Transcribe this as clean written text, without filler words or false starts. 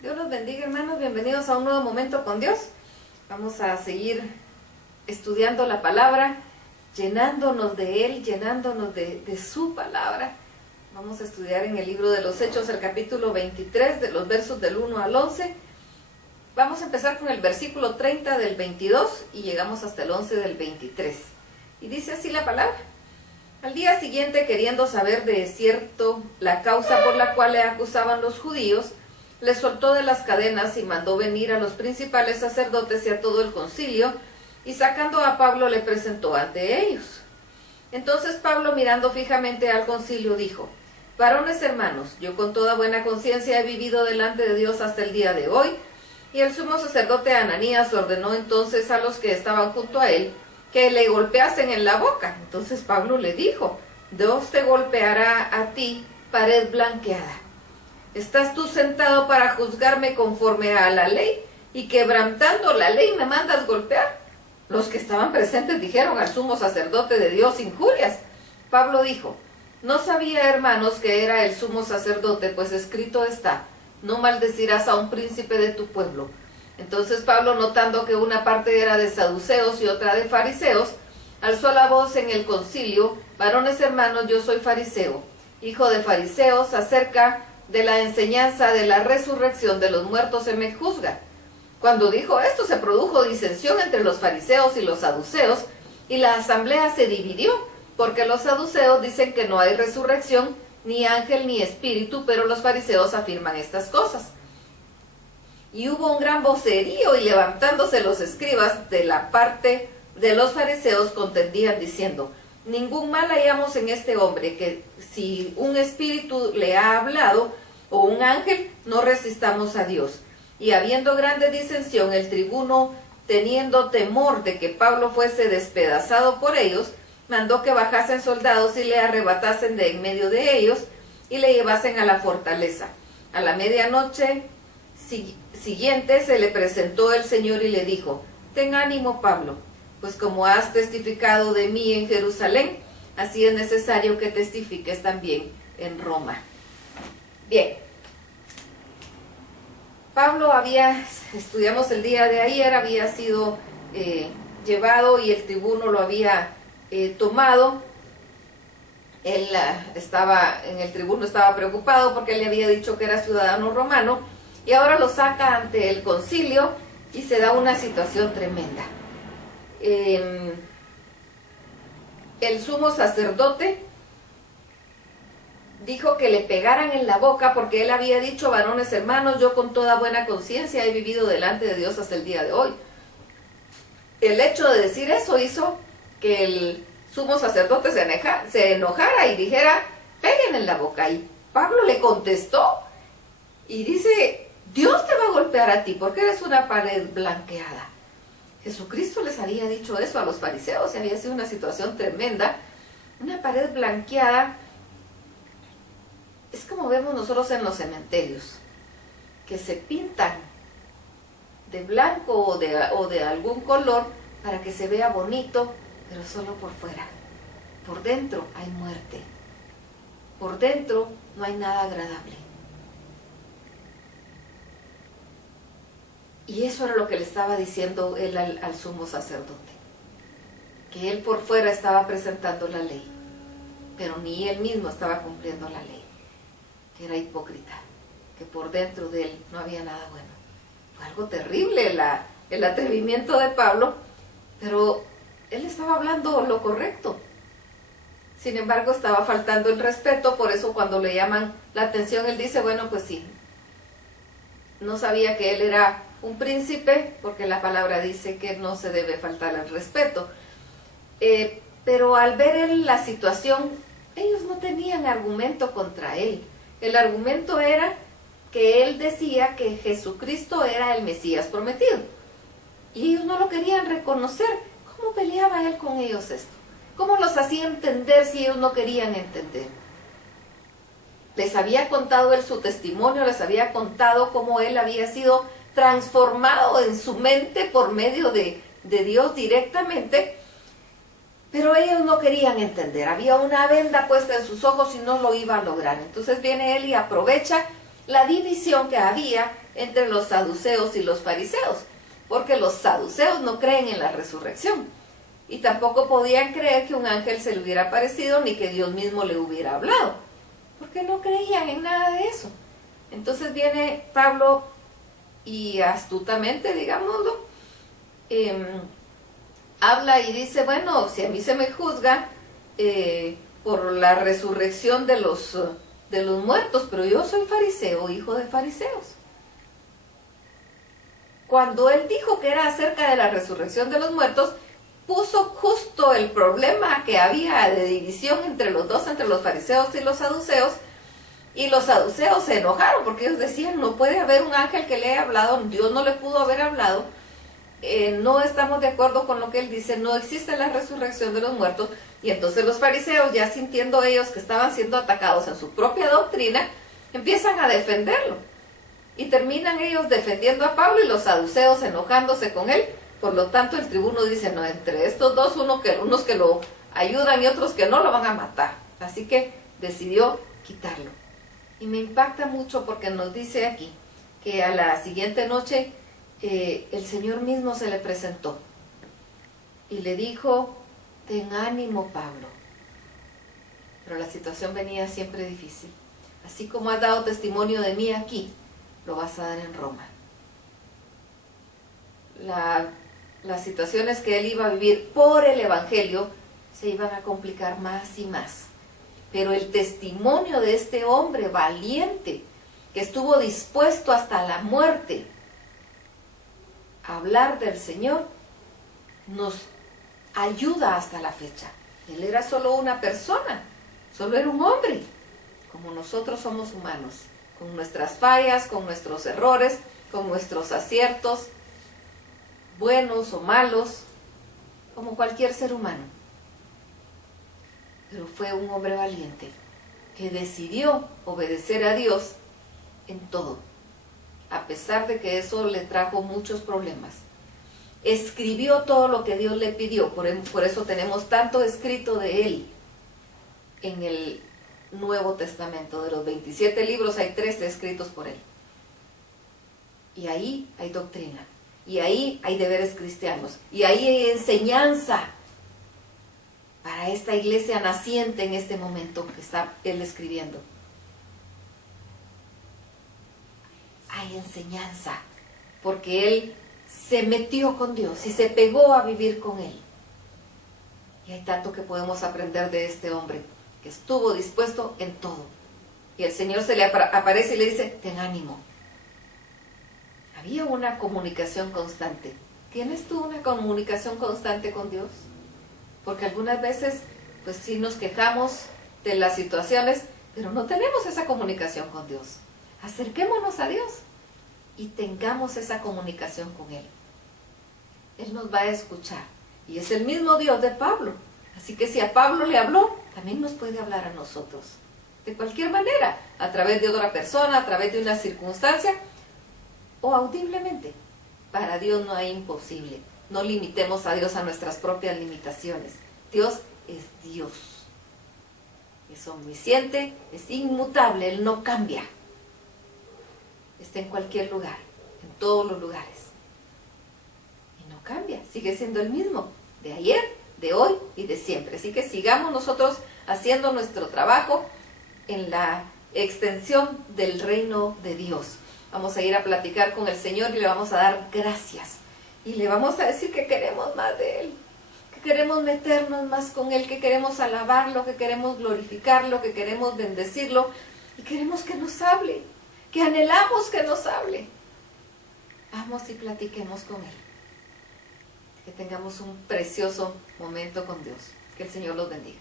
Dios los bendiga, hermanos. Bienvenidos a un nuevo momento con Dios. Vamos a seguir estudiando la palabra, llenándonos de Él, llenándonos de su palabra. Vamos a estudiar en el libro de los Hechos, el capítulo 23, de los versos del 1 al 11. Vamos a empezar con el versículo 30 del 22 y llegamos hasta el 11 del 23. Y dice así la palabra. Al día siguiente, queriendo saber de cierto la causa por la cual le acusaban los judíos, le soltó de las cadenas y mandó venir a los principales sacerdotes y a todo el concilio, y sacando a Pablo le presentó ante ellos. Entonces Pablo, mirando fijamente al concilio, dijo: varones hermanos, yo con toda buena conciencia he vivido delante de Dios hasta el día de hoy. Y el sumo sacerdote Ananías ordenó entonces a los que estaban junto a él que le golpeasen en la boca. Entonces Pablo le dijo: Dios te golpeará a ti, pared blanqueada. ¿Estás tú sentado para juzgarme conforme a la ley? Y quebrantando la ley me mandas golpear. Los que estaban presentes dijeron al sumo sacerdote de Dios injurias. Pablo dijo: no sabía, hermanos, que era el sumo sacerdote, pues escrito está: no maldecirás a un príncipe de tu pueblo. Entonces Pablo, notando que una parte era de saduceos y otra de fariseos, alzó la voz en el concilio: varones hermanos, yo soy fariseo, hijo de fariseos. Acerca de la enseñanza de la resurrección de los muertos se me juzga. Cuando dijo esto, se produjo disensión entre los fariseos y los saduceos, y la asamblea se dividió, porque los saduceos dicen que no hay resurrección, ni ángel ni espíritu, pero los fariseos afirman estas cosas. Y hubo un gran vocerío, y levantándose los escribas de la parte de los fariseos contendían diciendo: ningún mal hallamos en este hombre, que si un espíritu le ha hablado o un ángel, no resistamos a Dios. Y habiendo grande disensión, el tribuno, teniendo temor de que Pablo fuese despedazado por ellos, mandó que bajasen soldados y le arrebatasen de en medio de ellos y le llevasen a la fortaleza. A la medianoche siguiente se le presentó el Señor y le dijo: ten ánimo, Pablo, pues como has testificado de mí en Jerusalén, así es necesario que testifiques también en Roma. Bien, Pablo estudiamos el día de ayer, había sido llevado y el tribuno lo había tomado. Él el tribuno estaba preocupado porque él le había dicho que era ciudadano romano, y ahora lo saca ante el concilio y se da una situación tremenda. El sumo sacerdote dijo que le pegaran en la boca porque él había dicho: varones hermanos, yo con toda buena conciencia he vivido delante de Dios hasta el día de hoy. El hecho de decir eso hizo que el sumo sacerdote se enojara y dijera: peguen en la boca. Y Pablo le contestó y dice: Dios te va a golpear a ti porque eres una pared blanqueada. Jesucristo les había dicho eso a los fariseos y había sido una situación tremenda. Una pared blanqueada es como vemos nosotros en los cementerios, que se pintan de blanco o de algún color para que se vea bonito, pero solo por fuera. Por dentro hay muerte. Por dentro no hay nada agradable. Y eso era lo que le estaba diciendo él al sumo sacerdote. Que él por fuera estaba presentando la ley, pero ni él mismo estaba cumpliendo la ley. Que era hipócrita. Que por dentro de él no había nada bueno. Fue algo terrible el atrevimiento de Pablo, pero él estaba hablando lo correcto. Sin embargo, estaba faltando el respeto. Por eso cuando le llaman la atención, él dice: bueno, pues sí, no sabía que él era un príncipe, porque la palabra dice que no se debe faltar al respeto. Pero al ver él la situación, ellos no tenían argumento contra él. El argumento era que él decía que Jesucristo era el Mesías prometido. Y ellos no lo querían reconocer. ¿Cómo peleaba él con ellos esto? ¿Cómo los hacía entender si ellos no querían entender? Les había contado él su testimonio, les había contado cómo él había sido transformado en su mente por medio de Dios directamente, pero ellos no querían entender. Había una venda puesta en sus ojos y no lo iba a lograr. Entonces viene él y aprovecha la división que había entre los saduceos y los fariseos, porque los saduceos no creen en la resurrección y tampoco podían creer que un ángel se le hubiera aparecido ni que Dios mismo le hubiera hablado, porque no creían en nada de eso. Entonces viene Pablo y astutamente, digámoslo, habla y dice, bueno, si a mí se me juzga por la resurrección de los muertos, pero yo soy fariseo, hijo de fariseos. Cuando él dijo que era acerca de la resurrección de los muertos, puso justo el problema que había de división entre los dos, entre los fariseos y los saduceos se enojaron porque ellos decían, no puede haber un ángel que le haya hablado, Dios no le pudo haber hablado, no estamos de acuerdo con lo que él dice, no existe la resurrección de los muertos. Y entonces los fariseos, ya sintiendo ellos que estaban siendo atacados en su propia doctrina, empiezan a defenderlo. Y terminan ellos defendiendo a Pablo y los saduceos enojándose con él. Por lo tanto, el tribuno dice, no, entre estos dos, unos que lo ayudan y otros que no, lo van a matar. Así que decidió quitarlo. Y me impacta mucho porque nos dice aquí que a la siguiente noche el Señor mismo se le presentó y le dijo, ten ánimo, Pablo. Pero la situación venía siempre difícil. Así como has dado testimonio de mí aquí, lo vas a dar en Roma. Las situaciones que él iba a vivir por el Evangelio se iban a complicar más y más. Pero el testimonio de este hombre valiente, que estuvo dispuesto hasta la muerte a hablar del Señor, nos ayuda hasta la fecha. Él era solo una persona, solo era un hombre, como nosotros somos humanos, con nuestras fallas, con nuestros errores, con nuestros aciertos, buenos o malos, como cualquier ser humano. Pero fue un hombre valiente, que decidió obedecer a Dios en todo, a pesar de que eso le trajo muchos problemas. Escribió todo lo que Dios le pidió, por eso tenemos tanto escrito de él en el Nuevo Testamento. De los 27 libros hay 13 escritos por él. Y ahí hay doctrina, y ahí hay deberes cristianos, y ahí hay enseñanza para esta iglesia naciente en este momento que está él escribiendo. Hay enseñanza, porque él se metió con Dios y se pegó a vivir con él. Y hay tanto que podemos aprender de este hombre, que estuvo dispuesto en todo. Y el Señor se le aparece y le dice, ten ánimo. Había una comunicación constante. ¿Tienes tú una comunicación constante con Dios? Porque algunas veces, pues sí nos quejamos de las situaciones, pero no tenemos esa comunicación con Dios. Acerquémonos a Dios y tengamos esa comunicación con Él. Él nos va a escuchar. Y es el mismo Dios de Pablo. Así que si a Pablo le habló, también nos puede hablar a nosotros. De cualquier manera, a través de otra persona, a través de una circunstancia, o audiblemente. Para Dios no hay imposible. No limitemos a Dios a nuestras propias limitaciones. Dios es Dios. Es omnisciente, es inmutable, Él no cambia. Está en cualquier lugar, en todos los lugares. Y no cambia, sigue siendo el mismo, de ayer, de hoy y de siempre. Así que sigamos nosotros haciendo nuestro trabajo en la extensión del reino de Dios. Vamos a ir a platicar con el Señor y le vamos a dar gracias. Y le vamos a decir que queremos más de Él, que queremos meternos más con Él, que queremos alabarlo, que queremos glorificarlo, que queremos bendecirlo y queremos que nos hable, que anhelamos que nos hable. Vamos y platiquemos con Él. Que tengamos un precioso momento con Dios. Que el Señor los bendiga.